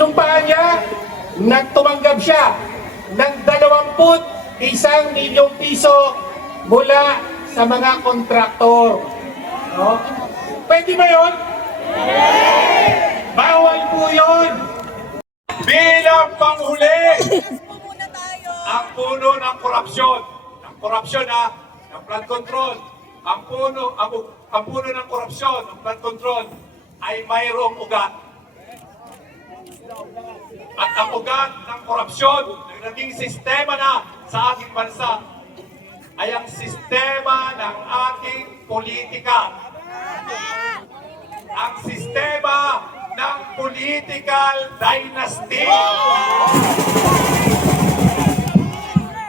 sinumpaan niya, nagtumanggap siya ng 21 milyong piso mula sa mga kontraktor. No? Pwede ba yun? Bawal po yun! Bilang panghuli, ang puno ng korupsyon, ng flood control, ang puno ng korupsyon, ng flood control, ay mayroong ugat. At ang ugat ng korupsyon na naging sistema na sa ating bansa ay ang sistema ng ating politika. Ang sistema ng political dynasty.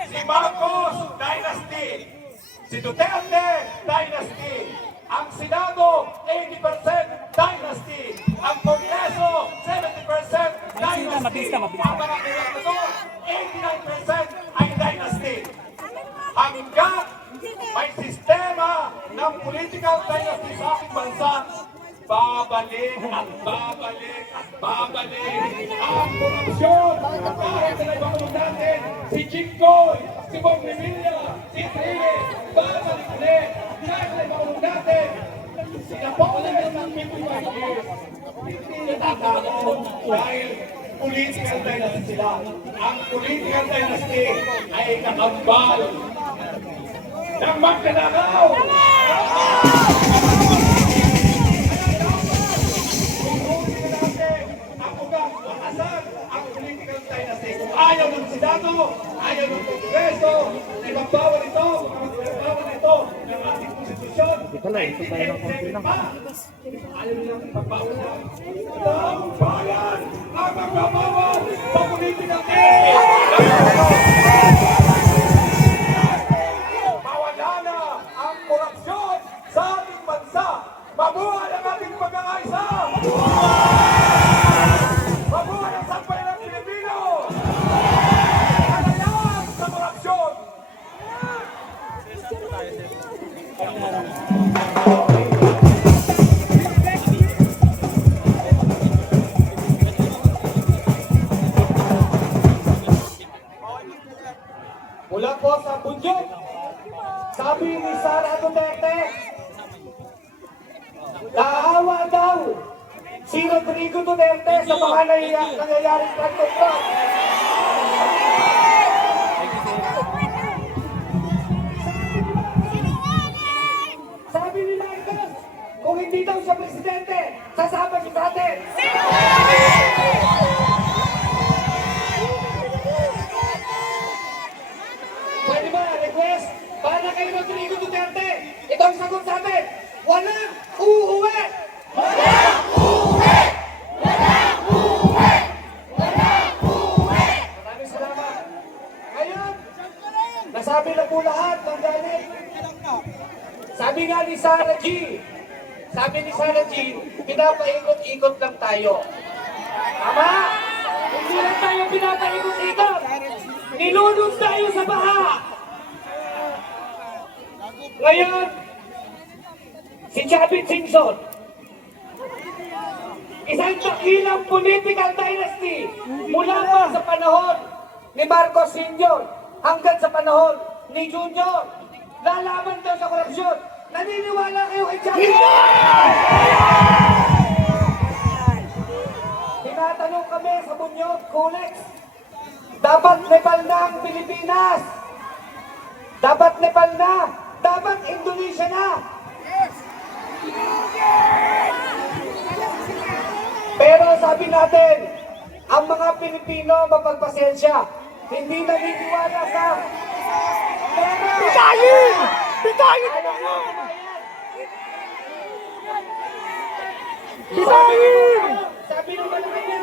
Si Marcos Dynasty, si Duterte Dynasty, ang Senado 80% Dynasty, ang Kongreso 70% Dynasty, ang mga gobernador 89% ay Dynasty. Hanggang may sistema ng political dynasty sa ating bansa, babalik at babalik at babalik ang korupsyon. Kahit na nagbabalog natin si Jinggoy, si Bong Revilla, si Trile, babalik ulit. Kahit na nagbabalog natin si Napoleon ng 55 years, hindi natataon dahil political dynasty sila. Ang political dynasty ay kakambal ng magnanakaw. Ayaw ng Senado, ayaw ng Kongreso, ibabawal ito, ibabawal ito ng ating konstitusyon. Ayaw nilang ibabawal na. Ang bayan ang magbabawal sa politika. Mawala na ang korupsyon sa ating bansa. Mabuhay ang ating pagkakaisa! Mabuhay ang sampay ng Pilipino! Kalayan sa korupsyon! Mula po sa Bunjok, sabi ni Sara Duterte, naawa daw si Rodrigo Duterte sa mga nangyayaring pagtutulak. Sabi ni Marcos, kung hindi daw siya presidente, sasama siya sa atin. Pwede ba, request? Para kay Rodrigo Duterte, ito ang sagot sa atin. Walang uuwi! Walang uuwi! Walang uuwi! Walang uuwi! Maraming salamat. Ngayon, nasabi na po lahat ng galing. Sabi nga ni Sara G, pinapaikot-ikot lang tayo. Tama? Hindi lang tayo pinapaikot-ikot. Nilunod tayo sa baha. Ngayon, si Chavit Singson, isang dakilang political dynasty mula pa sa panahon ni Marcos Sr. hanggang sa panahon ni Junior. Lalaban daw sa korupsyon. Naniniwala kayo kay Chavit? Tinatanong kami sa Bunyog, Colex, dapat Nepal na ang Pilipinas. Dapat Nepal na. Dapat Indonesia na. Pero sabi natin, ang mga Pilipino mapagpasensya, hindi naniniwala sa pera. Pitayin! Pitayin mo nga! Pitayin! Sabi naman natin,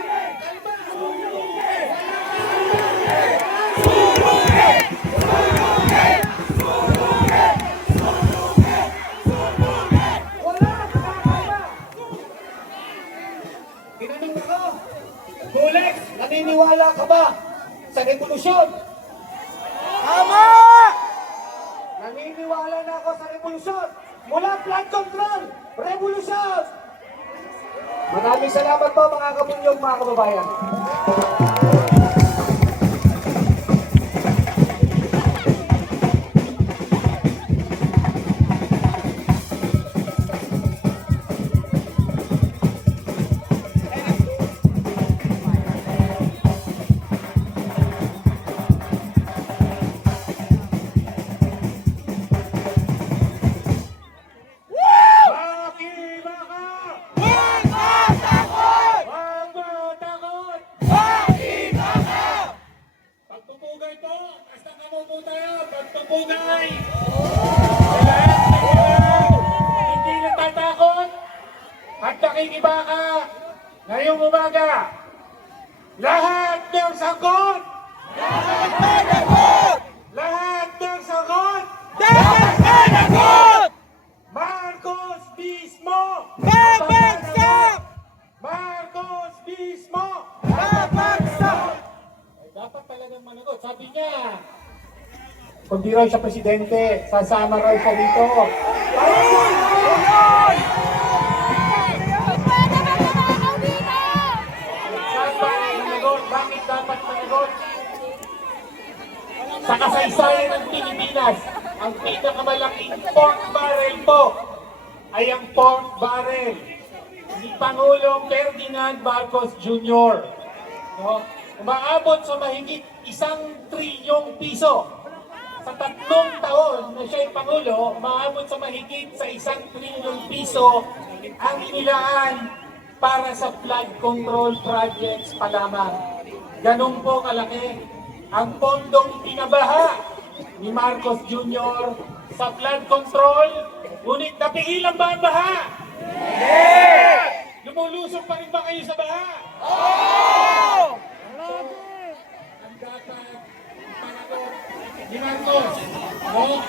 tinanong ako, Colex, naniniwala ka ba sa revolusyon? Tama! Naniniwala na ako sa revolusyon. Mula flood control, revolusyon! Maraming salamat po mga kabunyog, mga kababayan. Makibaka! Huwag matakot! Huwag matakot! Pagpupugay po! Basta kamo po tayo! Pagpupugay! Sa lahat ng mga hindi natatakot at nakikibaka ngayong umaga, lahat ng sagot! Lahat ng sagot! Dapat managot! Marcos mismo! Babagsak! Marcos mismo! Babagsak! Ay, dapat talagang managot. Sabi niya, kung di raw siya presidente, sasama raw siya dito. Dapat managot. Bakit dapat managot? Sa kasaysayan ng Pilipinas, ang pinakamalaking pork barrel po ay ang pork barrel ni Pangulong Ferdinand Marcos Jr. No? Umaabot sa mahigit 1 trilyong piso. Sa 3 taon na siya'y Pangulo, umaabot sa mahigit sa 1 trilyong piso ang inilaan para sa flood control projects pa lamang. Ganun po kalaki ang pondong pinabaha ni Marcos Jr. sa flood control, ngunit napigilan ba ang baha? Lumulusog pa rin ba kayo sa baha? Ang dapat panagot ni Marcos, no?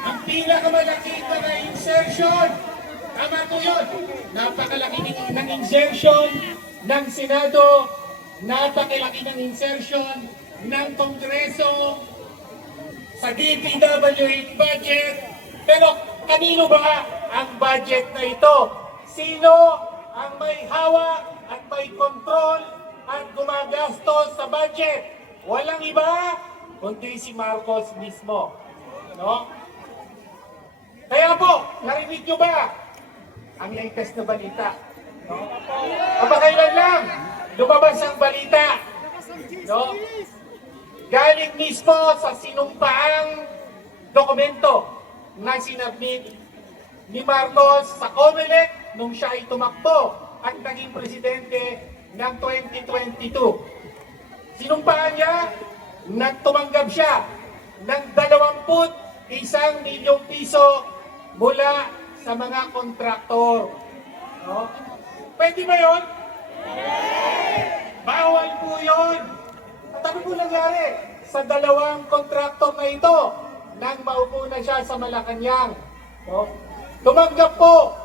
Ang pinakamalaki na insertion, tama po yun, napakalaki ng insertion ng Senado, napakalaki ng insertion ng Kongreso sa DPWH budget. Pero kanino ba ang budget na ito? Sino ang may hawak at may control at gumagastos sa budget? Walang iba kundi si Marcos mismo. No? Kaya po, narinig nyo ba ang latest na balita? No? Kapakailan lang, lumabas ang balita. No? Galing mismo sa sinumpaang dokumento na sinabmit ni Marcos sa COMELEC nung siya ay tumakbo at naging presidente ng 2022. Sinumpaan niya, nagtumanggap siya ng 21 milyong piso mula sa mga kontraktor. No? Pwede ba yun? Bawal po yun. At ano po nangyari sa 2 kontraktor na ito nang maupo na siya sa Malacanang? No? Tumanggap po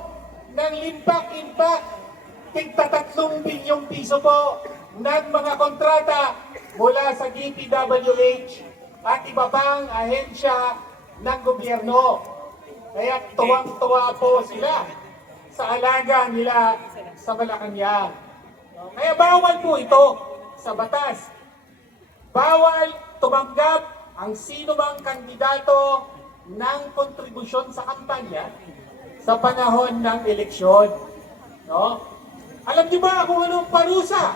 ng limpak-impak tigta 3 bilyong piso po ng mga kontrata mula sa DPWH at iba pang ahensya ng gobyerno. Kaya tuwang-tuwa po sila sa alaga nila sa Malacanang. Kaya bawal po ito sa batas. Bawal tumanggap ang sino mang kandidato ng kontribusyon sa kampanya sa panahon ng eleksyon. No? Alam niyo ba kung anong parusa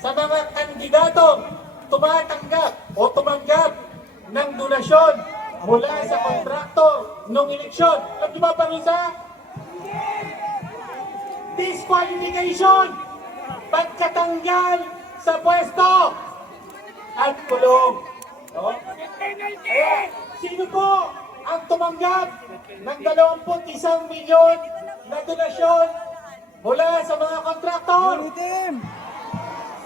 sa mga kandidatong tumatanggap o tumanggap ng donasyon mula sa kontraktor ng eleksyon? Alam niyo ba parusa? Disqualification! Pagkatanggal sa pwesto at kulong. No? Kaya, sino po ang tumanggap ng 21 milyon na donasyon mula sa mga kontraktor?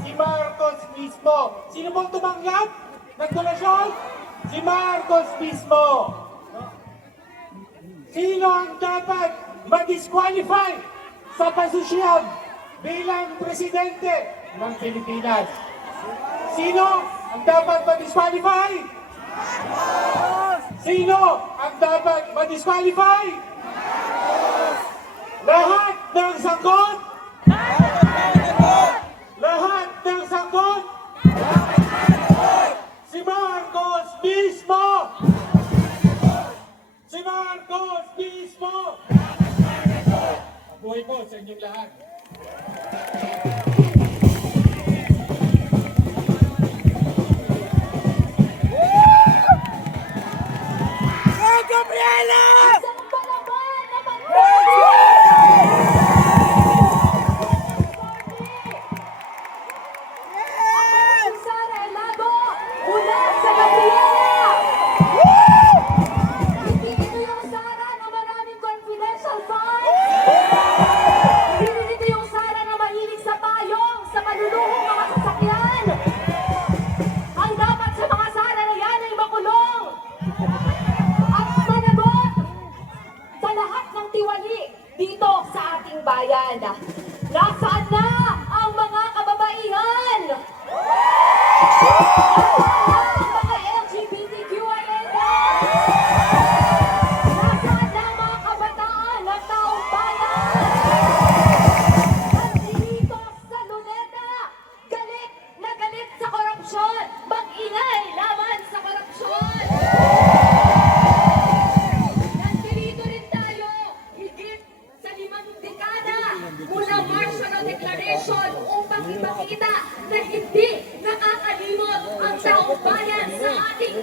Si Marcos mismo. Sino po ang tumanggap ng donasyon? Si Marcos mismo. No? Sino ang dapat ma-disqualify sa posisyong bilang presidente ng Pilipinas? Sino ang dapat ma-disqualify? Sino ang dapat ma-disqualify? Lahat ng sagot!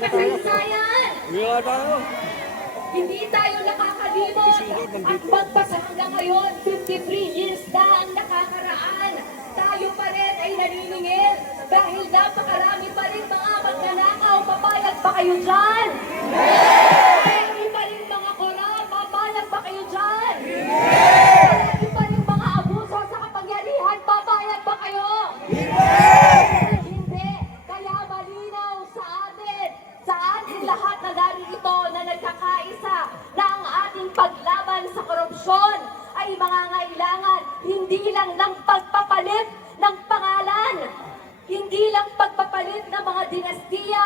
kasaysayan. Wala tayo. Hindi tayo nakakalimot at magpasa hanggang ngayon, 53 years na ang nakakaraan. Tayo pa rin ay naniningil dahil napakarami pa rin mga magnanakaw. Papayag ba kayo dyan? Marami pa rin mga korap. Papayag ba kayo dyan? Marami pa rin mga abuso sa kapangyarihan. Papayag ba kayo? Hindi. Kaya malinaw sa atin lahat na narito na nagkakaisa na ang ating paglaban sa korupsyon ay mangangailangan hindi lang ng pagpapalit ng pangalan, hindi lang pagpapalit ng mga dinastiya,